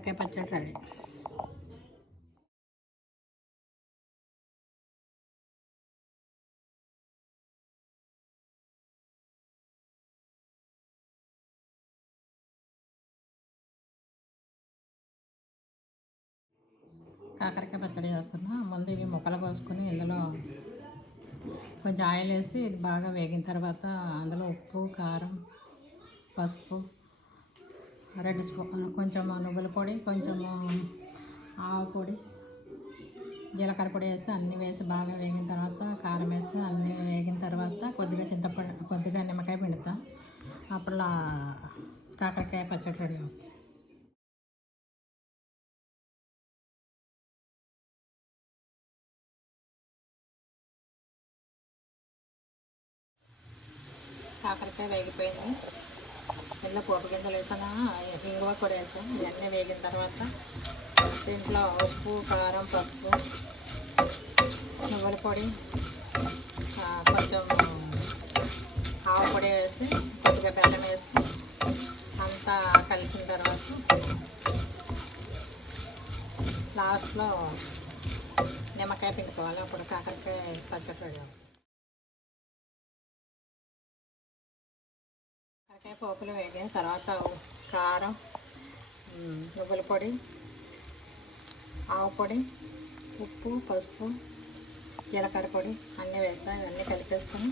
కాకరకాయ పచ్చడి రెడీ. కాకరకాయ పచ్చడి చేస్తున్నా. ముందు ఇవి ముక్కలు కోసుకొని ఇందులో కొంచెం ఆయిల్ వేసి ఇది బాగా వేగిన తర్వాత అందులో ఉప్పు, కారం, పసుపు, 2 స్పూన్ కొంచెం నువ్వుల పొడి, కొంచెము ఆవు పొడి, జీలకర్ర పొడి వేసి అన్నీ వేసి బాగా వేగిన తర్వాత కారం వేసి అన్నీ వేగిన తర్వాత కొద్దిగా చింతపండు, కొద్దిగా నిమ్మకాయ పిండుతా. అప్పుడు కాకరకాయ పచ్చడి రెడీ అవుతుంది. కాకరకాయ వేగిపోయింది. ఇందులో పోపు గింజలు వేసాను, ఇంగువ కూడా వేసాను. ఇవన్నీ వేగిన తర్వాత దీంట్లో ఉప్పు, కారం, పసుపు, నువ్వుల పొడి, కొంచెం ఆవు పొడి వేసి కొద్దిగా బెల్లం వేసి అంతా కలిసిన తర్వాత లాస్ట్లో నిమ్మకాయ పిండుకోవాలి. అప్పుడు కాకరకాయ పచ్చడి రెడీ అవుతుంది. కాకరకాయ పోపులు వేగిన తర్వాత కారం, నువ్వుల పొడి, ఆవు పొడి, ఉప్పు, పసుపు, జీలకర్ర పొడి అన్నీ వేస్తాం. ఇవన్నీ కలిపేసుకొని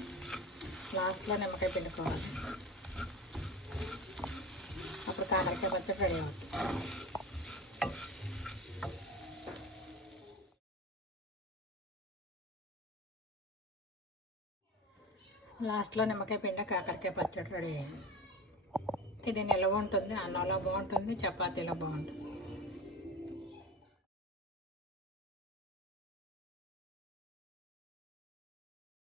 లాస్ట్లో నిమ్మకాయ పిండుకోవాలి. అప్పుడు కాకరకాయ పచ్చడి రెడీ అవుతుంది. లాస్ట్లో నిమ్మకాయ పిండి కాకరకాయ పచ్చడి రెడీ అయింది. ఇది నిల్వ ఉంటుంది, అన్నంలో బాగుంటుంది, చపాతీలో బాగుంటుంది.